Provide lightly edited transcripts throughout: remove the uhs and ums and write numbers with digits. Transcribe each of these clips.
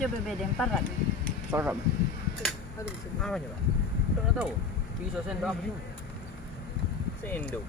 coba bedain parat. Parat. Apa coba? Tak tahu. Pisau sendok apa ni? Sendok.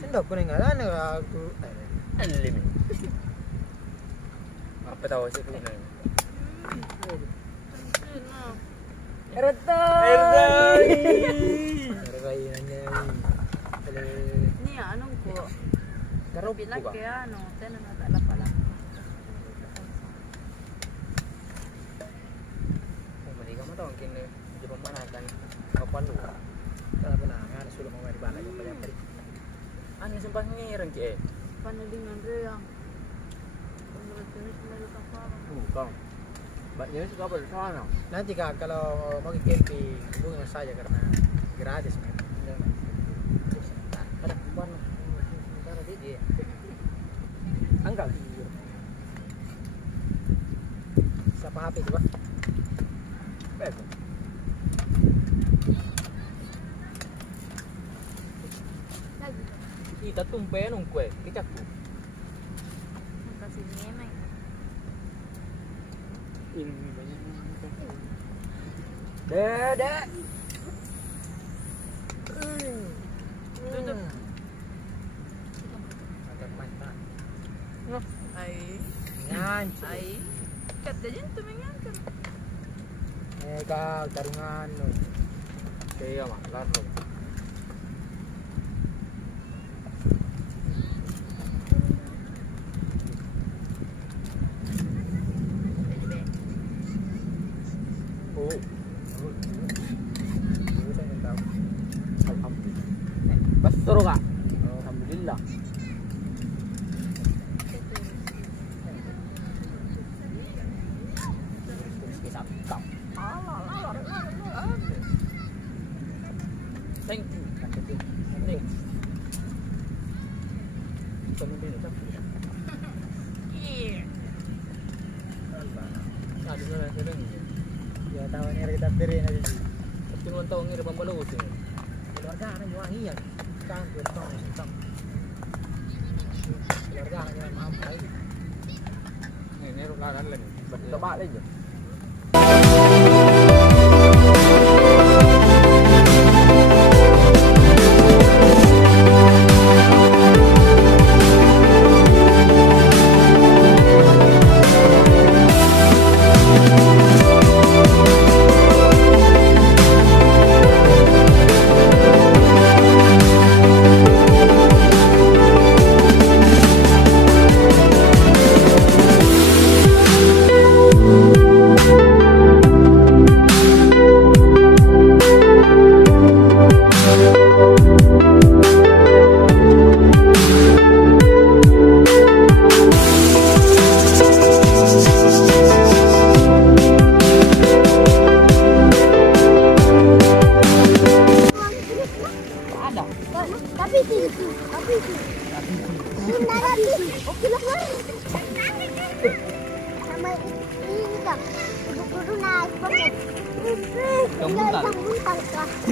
Sendok peninggalan aku. Alim. Apa tahu saya punya? Ertai. Ertai nanya. Ni anu ko. Garop Bilang buka. ke anu, tena tak lapala. Mereka mah tahu mungkin di pemanasan kapan lu. Kalau penangan sudah mau di balik yang banyak tadi. Anu sempat ngirang ke. Pandai dengan reang. Menurut ini cuma luka apa? Bukan. Baknya suka apa di sana? Nanti kak kalau mau ke camping hubungi saya karena gratis. Ada kuban. Ada dia. Angkat. Siapa HP itu, Pak? Baik. Kita tumpen nung kue, kicap tu. Kasih nyemeng. Ini banyak. Dedek. Tutup. Mantap. Ay. Nganci. Ay. Kata dia tu mengantar. Kak tarungan no. Kaya mah, laro. Oh. Saya tahu. Alhamdulillah. Basro kak. Alhamdulillah. Thank you. Thanks. Kamu bila tak? Iya. Ada sana sedang. Ya tahu ni kita beri nanti. Tapi nuan tahu ngira pembalut sini. Keluarga kan wangi ya. Kan tu tahu sistem. Keluarga hanya mampu. Ini rukakan lagi. Betul balik je.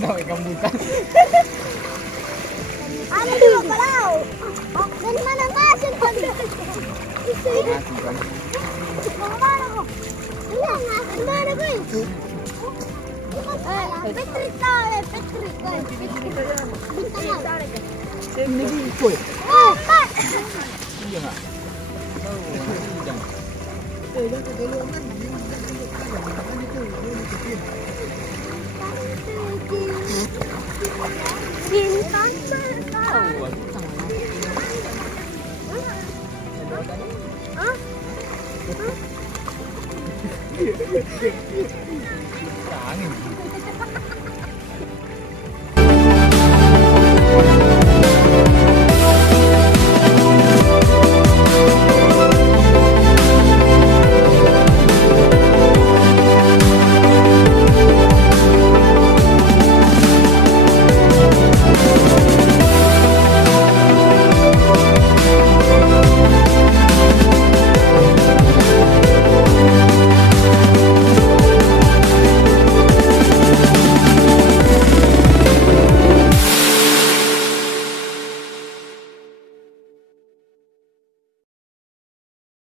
Kau ikan bukan. Ada dua kalau. Dari mana kasih tadi? Mana kok? Ini mana kau? Petrik kau, Petrik kau. Bintang kau. Ini kau. Pak. Iya enggak? Tahu, udang. Dah kegelongan. Bintang Tahu, Hah? angin.